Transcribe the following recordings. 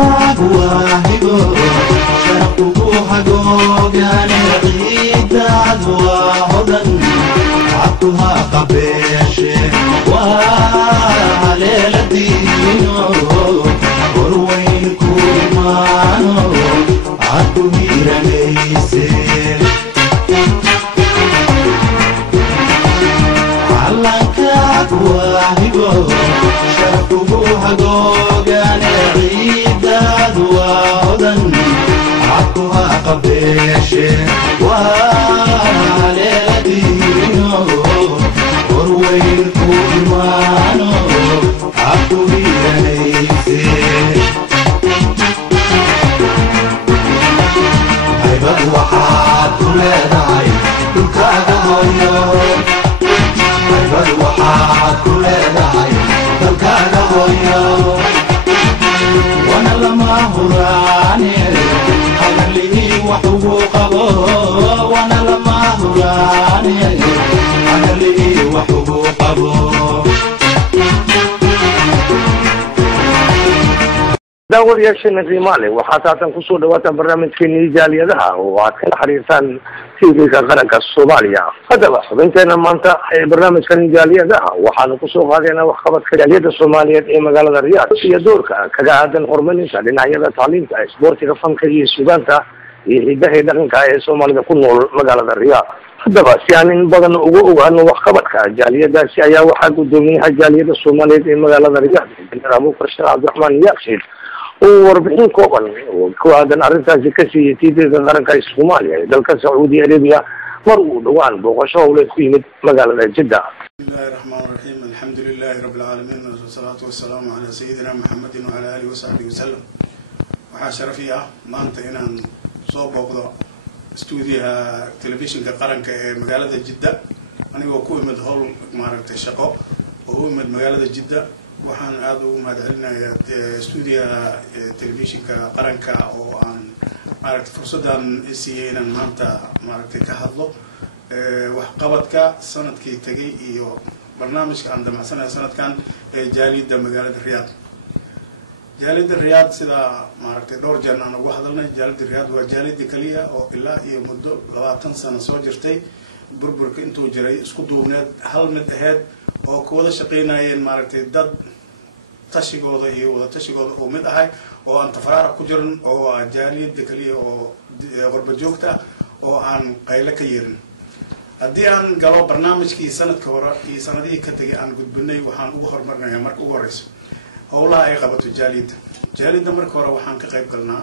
واهبو شرقوها جوجان عيد عدواهدن عطوها قبيش وعليل الدينو وروين كومانو عدو ميرانيسين علنكاك واهبو شرقوها جوجان عيد عدواهدن عطوها قبيش وعليل الدينو وروين كومانو عدو ميرانيسين هيبقى وحاد كل داعي دلكاga hooyo هيبقى وحاد كل داعي دلكاga hooyo وانا لما هراني حللي وحقوقه وانا لما هراني حللي وحقوقه داور يشن في مالي وحاسات كسور دوات برنامج كني جاليدها وكان حريصان في قرنك الصومالية هذا بنتنا مانتا برنامج كني جاليدها وحنا كسور هذينا وخبط جاليد الصومالية في مجال الرياض في دور كجاهد هرموني سالنا عيادة تعليم سبورت كفن كي سودانتا يهده دقن كاي الصومالية كل مجال الرياض هذا بس يعني بدن أنه وخبط كجاليد سيا وحد الدنيا جاليد الصومالية في مجال الرياض أبو فرشاد عبد الرحمن يقصد وربحين كوبن وكوادن أرنتاز كسي تيجي ذكرنا كإسماعيلية دلك السعودية عربية مرود وان بوقشوا ولقيمة مجال جدة. بسم الله الرحمن الرحيم الحمد لله رب العالمين والصلاة والسلام على سيدنا محمد وعلى آله وصحبه وسلم. وحاشر فيها ما أنت هنا صوب وقضاء استوديو تلفزيون كقرن كمجال جدة. أنا وكوي مدهول معركة الشقاء وهو من مجال جدة. waxaan aad ugu mahadcelinayaa studio telefishinka qaranka oo aan maaragtay fursadan siiyay inaan maanta maaragtay ka hadlo wax qabadka sanadkii tagay iyo barnaamijka aan damacsanahay sanadkan jaalida magaalada Riyadh. jaalida Riyadh sida maaragtay dhowr jeer aan ugu hadalnay jaalida Riyadh waa jaalida kaliya oo ilaa iyo muddo 20 sano soo jirtay burburka intuu jiray isku duubneed hal mid aheed oo ku wada shaqeynayeen maaragtay dad tashigooda iyo wada tashigooda oo mid ahay oo aan tafaraar ku jirin oo jaaliyada kaliya oo qurba joogta oo aan qaylo ka yeerin hadii aan galo barnaamijkii sanadka hore iyo sanadihii ka tagay aan gudbinay waxaan ugu hormarnayaa marka ugu horeyso howlaha ay qabato jaaliyada marka hore waxaan ka qayb galnaa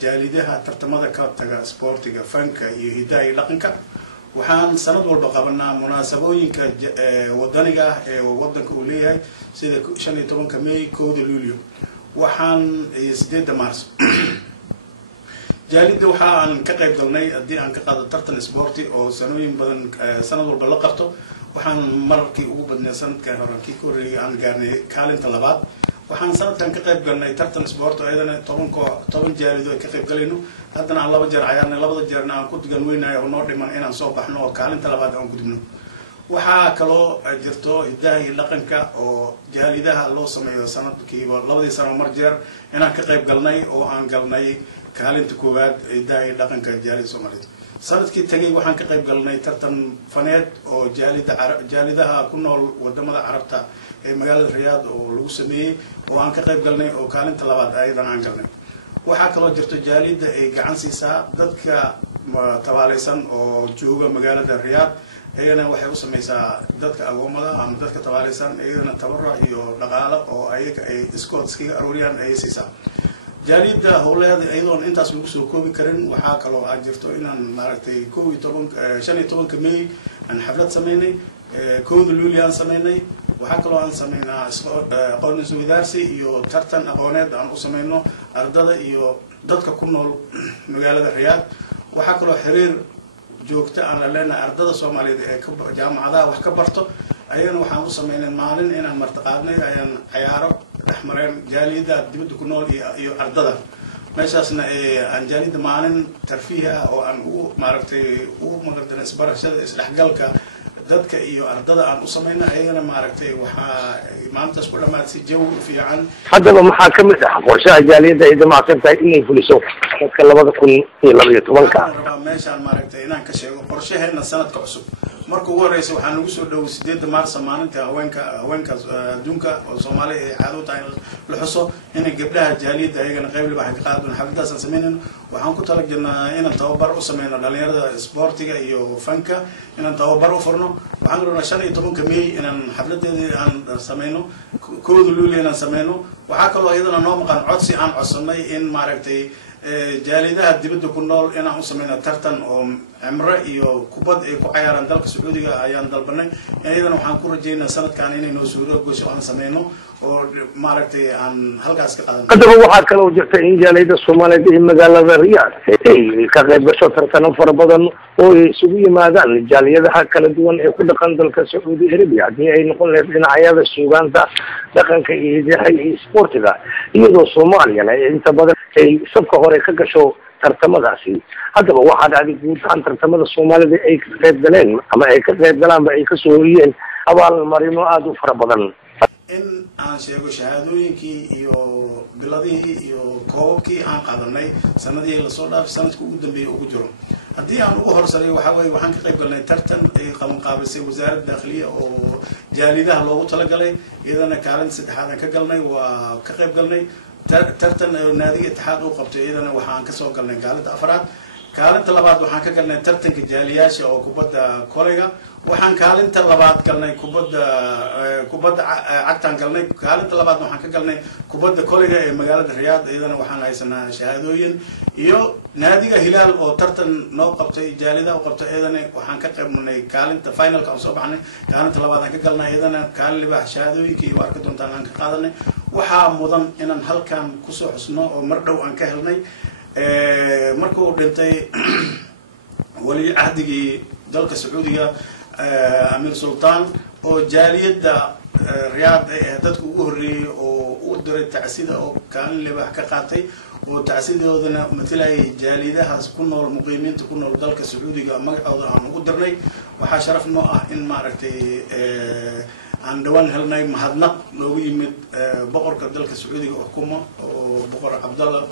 jaalidaha tartamada ka taga sportiga fanka iyo hidaha iyo dhaqanka waxaan sanad walba qabanaa munaasabooyinka wadaniga ee wadanka uu leeyahay sida 15 May 1 Luulyo waxaan 8 Maarso jaalida waxaan ka qayb galnay hadii aan ka qaado tartan sporti oo sanooyin badan sanad walba la qabto waxaan markii ugu badnaa sanadka horankii koreey aan gaarnay kaalinta labaad waxaan sanadkan ka qayb galnay tartan sport oo ayadana 10 jaalido ay ka qayb galayno haddana aan laba jeer cayaarnay labada jeerna aan ku digan weynayo oo noo dhiman inaan soo baxno oo kaalinta labaad aan gudubno waxaa kaloo jirto hidaha iyo dhaqanka oo jaalidaha loo sameeyo sanadkiiba labadii sano mar jeer inaan ka qayb galnay oo aan galnay kaalinta koowaad hidaha iyo dhaqanka jaalida Soomaaliyeed sanadkii tagay waxaan ka qayb galnay tartan faneed oo jaalidaha ku nool wadamada Carabta ee magaalada Riyadh oo lagu sameeyay oo aan ka qayb galnay oo kaalinta labaad aydan aan galnay waxaa kaloo jirto jaalida ay gacan siisaa dadka tabaaleysan oo jooga magaalada Riyadh ayana waxay u sameeysaa dadka agoomada ama dadka tabaaleysan ayana tabarruc iyo dhaqaale oo ayaga ay iskoodskiga arooriyaan ay siisaa jaalida howleeda aydoon intaas lagu soo koobi karin waxaa kaloo aad jirto inaan maaragtay 15 May aan xaflad sameynay 1 Luulyo aan sameynay waxaa kaloo aan sameynaa aqoon isweydaarsi iyo tartan aqooneed aan u sameyno ardada iyo dadka ku nool magaalada Riyadh waxaa kaloo xiriir joogto aan la leenahay ardada Soomaaliyeed ee jaamacadaha wax ka barto ayana waxaan u sameynay maalin inaan martaqaadnay ayaan ciyaaro dhexmareen jaalida dibadda ku nool iyo ardada meeshaasna aan jaalida maalin tarfiih ah oo aan ugu maaragtay ugu magaalada isbarashada isdhexgalka dadka iyo ardada aan u samayno ayagana maaragtay waxaa maantaas ku dhammaatay jawi fiican. haddaba maxaa ka mid ah qorshaha jaaliyadda ay damacsan tahay inay fuliso sanadka 2012 rabaa meeshaan maaragtay inaan ka sheego qorshaheena sanadka cusub. marka ugu horeysa waxaa nagu soo dhow 8 maarso maalinta haweenka adduunka oo Soomaaliya ay caado tahay la xuso inay gabdhaha jaaliyadda ayagana qayb liba ka qaadaan xafladaas aan sameynayno. waxaan ku talagalnaa inaan tababar u sameyno dhalinyarada isboortiga iyo fanka inaan tababar u furno. waxaan rabnaa 15 May inaan xafladeeda aan sameyno, 1 Luulyo inaan sameyno. waxaa kaloo iyadana noo maqan codsi aan codsanay in maaragtay jaalidaha dibadda ku nool inaan u sameyno tartan oo cimro iyo kubad ay ku ciyaaraan dalka Sacuudiga ayaan dalbanay. iyadana waxaan ku rajeynaa sanadkan inay noo suuro goosho aan sameyno oo maaragtay aan halkaas ka qaadan. haddaba waxaa kaloo jirta in jaaliyadda Soomaaliyeed ee magaalada Riyaad ay ka qayb gasho tartano fara badan oo ay isugu yimaadaan jaaliyadaha kala duwan ee ku dhaqan dalka Sacuudi Arabia haddii ay noqon lahayd dhinacyada suugaanta, dhaqanka iyo hidaha iyo isboortiga, iyadoo Soomaaliyana inta badan ay sabka hore ka gasho tartamadaasi. haddaba waxaa dhacday guud ahaan tartamada Soomaalida ay ka qayb galeen ama ay ka qayb galaanba ay kasoo hoyeen abaalmarino aada u fara badan. in aan sheego shahaadooyinkii iyo biladihii iyo koobabkii aan qaadanay sanadihii lasoo dhaafay sanadka ugu dambeeyay ugu jiro. haddii aan ugu horsaray waxaa weeye waxaan ka qayb galnay tartan ay qabanqaabisay wasaaradda dakhliya oo jaalidaha loogu talagalay. iyadana kaalinta saddexaad aan ka galnay waa ka qayb galnay. tartan naadiga Itixaad uu qabtay iyadana waxaan ka soo galnay kaalinta afraad. kaalinta labaad waxaan ka galnay tartanka jaaliyaasha oo kubadda kolayga. waxaan kaalinta labaad galnay kubadda cagtaan galnay. kaalinta labaad waxaan ka galnay kubadda kolayga ee magaalada Riyaad. iyadana waxaan haysanaa shahaadooyin. iyo naadiga Hilaal oo tartan noo qabtay jaalida u qabtay iyadana waxaan ka qaybnay kaalinta finalka aan soo baxnay. kaalinta labaad aan ka galnay iyadana kaalin libaax shahaadooyinka iyo arka doontaan aan ka qaadanay. waxaa mudan inaan halkan kusoo xusno oo mar dhow aan ka helnay markuu dhintay wali ahdigii dalka Sacuudiga Amir Sultan oo jaaliyadda Riyaad ee dadku ugu horeeyay oo u diray tacsida oo kaalin libaax ka qaatay oo tacsidoodana matalay jaalidahaas ku nool muqiimiinta ku nool dalka Sacuudiga magacooda aan ugu dirnay. waxaa sharaf noo ah in maaragtay aan dhawaan helnay mahadnaq loogu yimid boqorka dalka Sacuudiga xukumo oo boqor Abdallah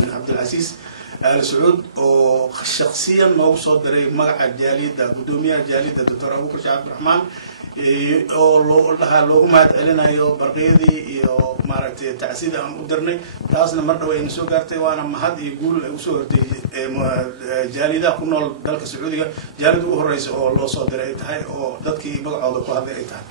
bin Abdulaziz Al Saud oo shakhsiyan noogu soo diray magaca jaaliyadda gudoomiyaha jaaliyadda Dr. Abuubakar Sheekh Abdiraxmaan oo loogu mahad celinayo barqeydii iyo maaragtay tacsida aan u dirnay. taasna mar dhow ay soo gaartay waana mahad iyo guul ay usoo hortay jaalidaha ku nool dalka Sacuudiga. jaalida ugu horeysa oo loo soo diray ay tahay oo dadkii magacooda ku hadlay ay tahay.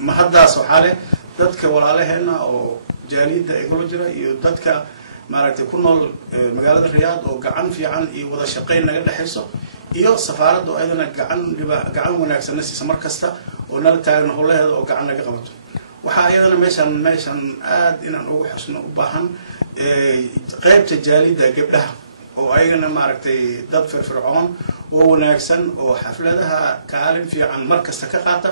mahaddaas waxaa leh dadka walaalaheena oo jaaliyadda ay kula jira iyo dadka maaragtay ku nool magaalada Riyaad oo gacan fiican iyo wada shaqayn naga dhaxayso iyo safaaradda ayadana gacan wanaagsan siisa mar kasta oo nala taagan howlaheeda oo gacan laga qabato. waxaa ayadana meeshan aad inaan ugu xusno u baahan qaybta jaaliyadda gabdhaha oo ayagana maaragtay dad firfircoon oo wanaagsan oo xafladaha kaalin fiican mar kasta ka qaata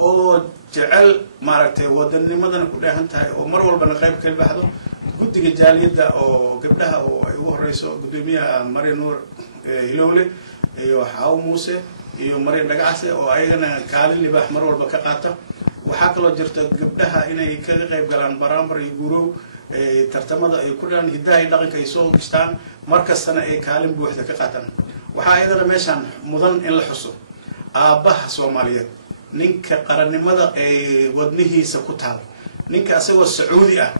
oo jecel maaragtay wadanimadana ku dheehan tahay oo mar walbana qayb ka baxdo. guddiga jaaliyadda oo gabdhaha oo ay ugu horeyso gudoomiyaha Maria Nuur Hilowle iyo Xaawo Muuse iyo Maria Dhagacse oo ayagana kaalin libaax mar walba ka qaata. waxaa kaloo jirta gabdhaha inay kaga qayb galaan baraambar iyo gurow tartamada ay ku dhan hidaha iyo dhaqanka ay soo gistaan mar kastana ay kaalin buuxda ka qaataan. waxaa ayadana meeshan mudan in la xuso aabbaha Soomaaliyeed ninka qarannimada ay wadnihiisa ku taal ninka asagoo Sacuudi ah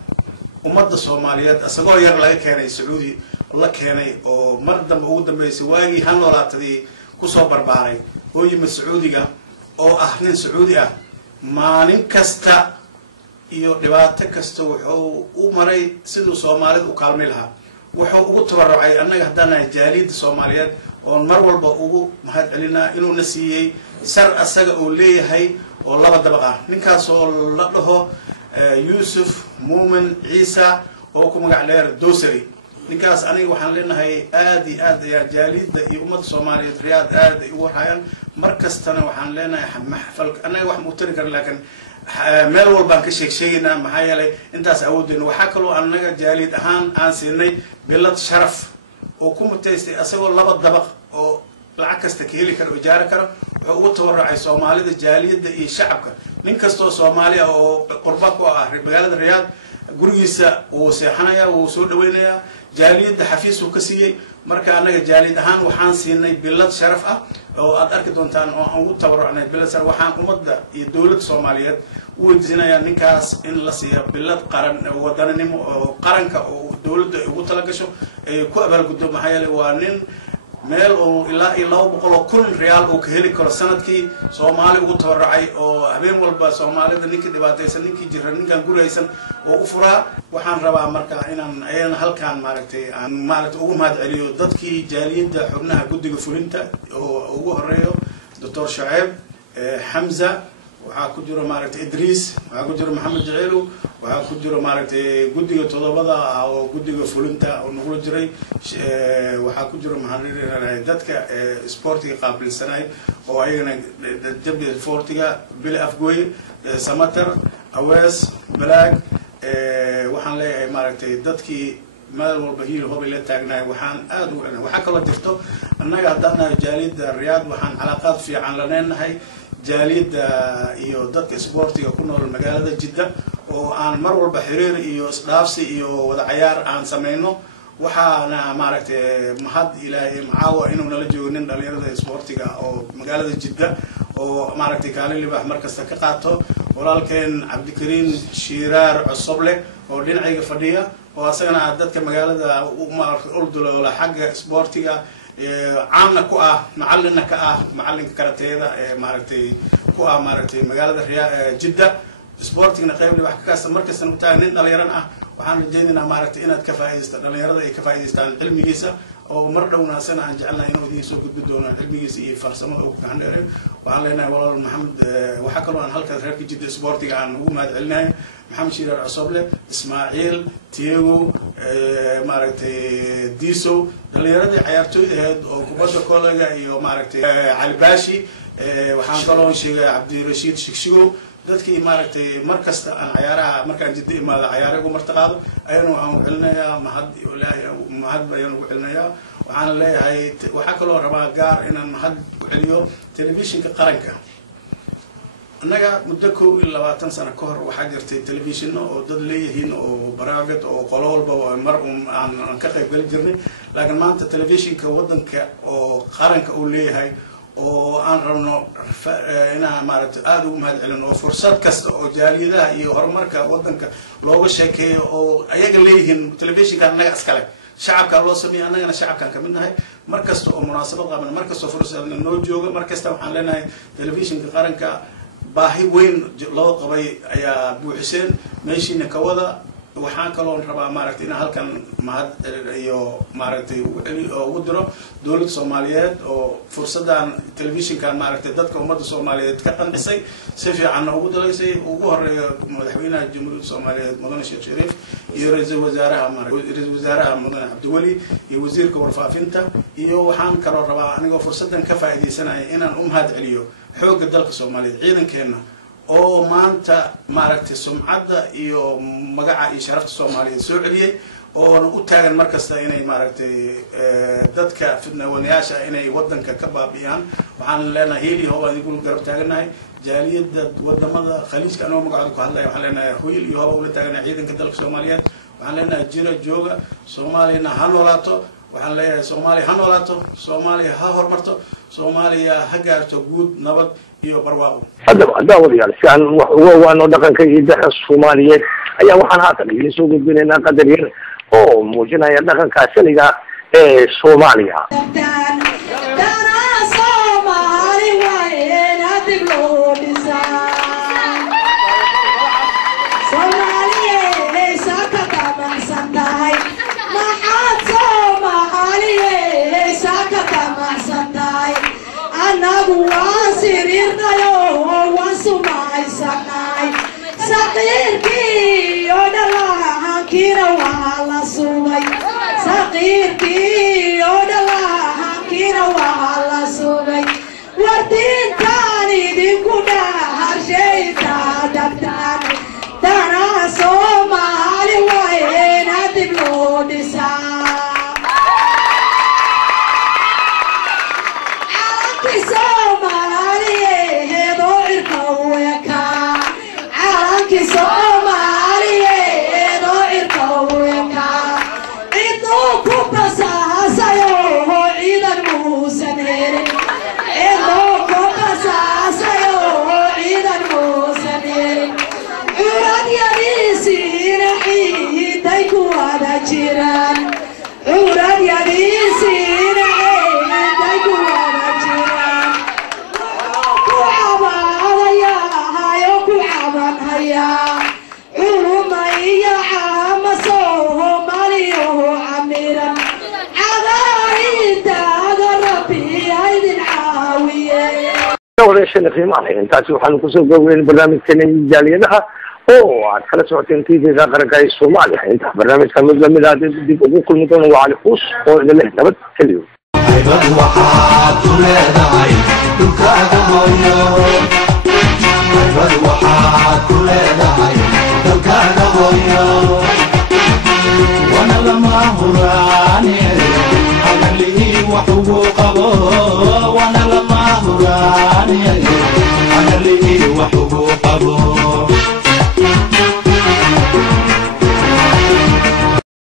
ummadda Soomaaliyeed asagoo yar laga keenay Sacuudi la keenay oo mar dambe ugu dambeysay waagii han noolaatay ku soo barbaaray oo yimid Sacuudiga oo ah nin Sacuudi ah maalin kasta iyo dhibaato kasta wuxuu u maray sidoo Soomaalidu u kaalmay lahaa. wuxuu ugu tabarucay annaga haddana jaaliyadda Soomaaliyeed oo mar walba ugu mahad celinaa inuu na siiyay sar asaga oo leeyahay oo laba dabaq ah. ninkaas oo la dhaho Yusuf Muumin Ciisa oo ku magac dheer Doosari. ninkaas aniga waxaan leenahay aad iyo aad ayaa jaaliyadda iyo ummadda Soomaaliyeed Riyaad aad ay ugu hayaan mar kastana waxaan leenahay maxfalka anaga wax ma tari kar laakiin meel walbaan ka sheegaynaa maxaa yeelay intaas awoodeen. waxaa kaloo anaga jaaliyad ahaan aan siinay bilad sharaf oo ku mutaystay asagoo laba dabaq oo lacag kasta ka heli karo ijaari karo wuxuu ugu tabarrucay soomaalida jaaliyadda iyo shacabka nin kastoo soomaali ah oo qurba ku ah magaalada riyaad gurigiisa wuu seexanayaa wuu soo dhaweynayaa jaaliyadda xafiis uu ka siiyey marka anaga jaaliyad ahaan waxaan siinay bilad sharaf ah oo aad arki doontaan oo aan ugu tabarrucnay bilad sharaf waxaan ummadda iyo dowladda soomaaliyeed u weydiisanayaa ninkaas in la siiyo bilad qaran wadaninimo oo qaranka oo dowladda ay ugu talagasho ay ku abaalguddo maxaa yeelay waa nin meel oo ilaa 200,000 riyaal uu ka heli karo sanadkii Soomaali ugu tabarrucay oo habeen walba Soomaalida ninkii dhibaataysan ninkii jiran ninkan guraysan oo u furaa waxaan rabaa marka inaan ayana halkaan maaragtay ugu mahad celiyo dadkii jaaliyadda xubnaha guddiga fulinta oo ugu horeeyo Dr. Shuaib Hamza waxaa ku jiro maaragtay Idris waxaa ku jiro Maxamed Jaceelo waxaa ku jiro maaragtay guddiga todobada oo guddiga fulinta oo nagu jiray waxaa ku jiro maxaan dadka sportiga qaabilsanay oo ayagana jabbi sportiga bil afgooy Samatar Awees Balaag waxaan leeyahay maaragtay dadkii meel walba hiil hobay la taagnaay waxaan aad u wanaagsan waxa kala jirto annaga hadana jaaliyadda Riyaad waxaan calaaqad fiican la leenahay jaaliyadda iyo dadka sportiga ku nool magaalada Jidda oo aan mar walba xiriir iyo isdhaafsi iyo wada ciyaar aan sameeyno waxaana maaragtay mahad ilaahay macaawa inuu nala joogo nin dhalinyarada sportiga oo magaalada Jidda oo maaragtay kaalin libax markasta ka qaato walaalkeen Cabdikariin Shiiraar Cusuble oo dhinacayga fadhiya oo asagana dadka magaalada ulduloola xagga sportiga عامنا كوا معلنا معلن كراتيدا مارتي كوا مارتي مقالة جدة سبورتنا قبل بحكي كاس مركز المتعاونين دليرنا وحنا جينا مارتي إن كفايز دليرنا كفايز تان علمي جيسا أو مرة وناسنا عن جعلنا إنه دي سوق بدونا علمي جيسي فرسمة وكهندرة وعلينا والله محمد وحكوا عن هالك غير جدة سبورتي عن هو ما علنا محمد شيرار عصابله إسماعيل تيغو مارتي ديسو دليرنا عيارتو أو كبار كولاجا يو مارتي علي باشي وحنا طلعوا شيء عبد الرشيد شكشيو dadkii maaragtay markasta aan ciyaaraha markaan jidda imaado ciyaaraha martaqaado aynu aan celinayaa mahad bayaan ugu celinayaa waxaan leeyahay waxa kale oo rabaa gaar inaan mahad ku celiyo telefishinka qaranka annaga muddo 20 sano ka hor waxaa jirtay telefishin oo dad leeyihiin oo baraagad oo qolo walba mar aan ka qayb gali jirnay laakiin maanta telefishinka wadanka oo qaranka uu leeyahay oo aan rabno inaan maaragtay aad ugu mahad celino oo fursad kasta oo jaaliyadaha iyo horumarka wadanka looga sheekeeyo oo ayaga leeyihiin telefishinka annaga askale shacabka loo sameeyay annagana shacabkan ka midnahay markasta oo munaasabad qaban markasta fursad noo jooga markasta waxaan leenahay telefishinka qaranka baahi weyn loo qabay ayaa buuxiseen meeshiina ka wada waxaan kaloo rabaa maaragtay in halkan mahad iyo maaragtay ugu diro dowladda Soomaaliyeed oo fursadan telefishinkan maaragtay dadka ummadda Soomaaliyeed ka qandhisay si fiican ugu dalaysay ugu horeeyo madaxweynaha jamhuuriyadda Soomaaliyeed mudane Sheekh Shariif iyo ra'iisul wasaaraha mudane Cabdiwali iyo wasiirka warfaafinta iyo waxaan kaloo rabaa anigoo fursadan ka faa'iideysanaya inaan u mahad celiyo xoogga dalka Soomaaliyeed ciidankeena oo maanta maaragtay sumcadda iyo magaca iyo sharafta Soomaaliyeed soo celiyay oo u taagan markasta inay maaragtay dadka fidnawanayaasha inay wadanka ka baabiyaan waxaan leenahay heeli hooba idigu garab taaganahay jaaliyadda wadamada khaliijka anoo magacooda ku hadlay waxaan leenahay heeli hooba ula taaganahay ciidanka dalka Soomaaliyeed waxaan leenahay jira jooga Soomaalina ha noolaato waxaan leeyahay Soomaaliya ha noolaato Soomaaliya ha horumarto Soomaaliya ha gaarto guud nabad iyo barwaaqo haddaba daawadayaal si aan wax uga waano dhaqanka iyo dhaxalka Soomaaliyeed ayaa waxaan haatan idin soo gudbinaynaa qadar yar oo muujinaya dhaqanka asaliga ee Soomaaliya ku wada jiraan curad yadiisiina ciiday ku wada jiraan ku cabaadayahayo ku cabanhayaa culuma iyo caama soomaliyaho camiran cadaarintaaga rabbi aydin caawiye wadayaasheena qiimaha leh intaasi waxaanu kusoo gabagabeyn barnaamijkeena jaaliyadaha oo aad kala socoteen tvga qaranka ee Soomaaliya inta barnaamijka mid lamid ah dib ugu kulmi doono waa Cali Quus oo idin leh nabad kaliyo haybad waxaad ku leedahay dhulkaaga hooyo haybad waxaad ku leedahay dhulkaaga hooyo wana lama huraane hagalii wax ugu